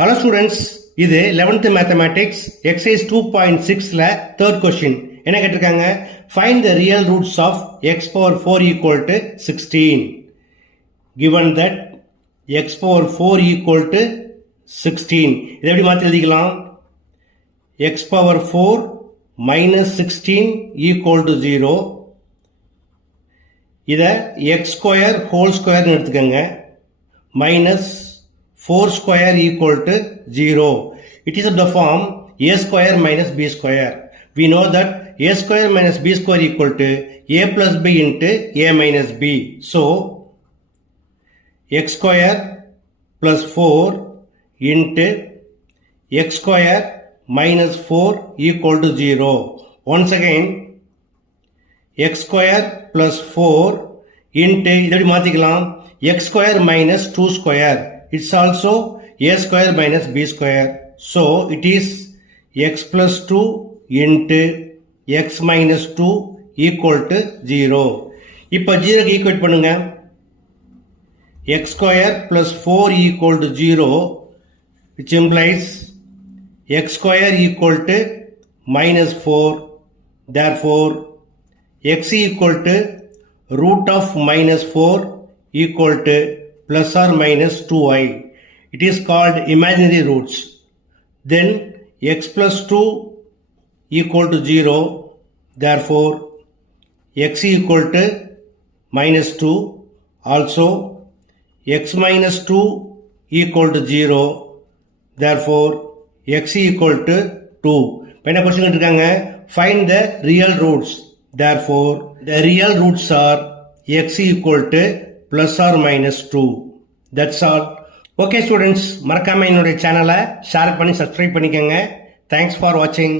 Hello students, இது 11th mathematics exercise 2.6ல third question. என்ன கேட்டிருக்காங்க? Find the real roots of x power 4 equal to 16. Given that x power 4 equal to 16. இதை எப்படி மாற்றி எழுதிக்கலாம்? x power 4 minus 16 equal to 0. இதை x square whole square எடுத்துக்கங்க. Minus 4 square equal to 0. It is of the form a square minus b square. We know that a square minus b square equal to a plus b into a minus b. So, x square plus 4 into x square minus 4 equal to 0. Once again, x square plus 4 into இதடி மாத்திக்கலாம் x square minus 2 square. It's also a square minus b square. So, it is x plus 2 into x minus 2 equal to 0. இப்போ 0 equate பண்ணுங்க. x square plus 4 equal to 0, which implies x square equal to minus 4. Therefore, x equal to root of minus 4 equal to plus or minus 2i. It is called imaginary roots. Then x plus 2 equal to 0. Therefore, x equal to minus 2. Also, x minus 2 equal to 0. Therefore, x equal to 2. என்ன question கேட்டிருக்காங்க? Find the real roots. Therefore, the real roots are x equal to plus or minus 2. That's all. Okay students, மறக்காம என்னுடைய சேனலை share பண்ணி subscribe பண்ணிக்கங்க. Thanks for watching.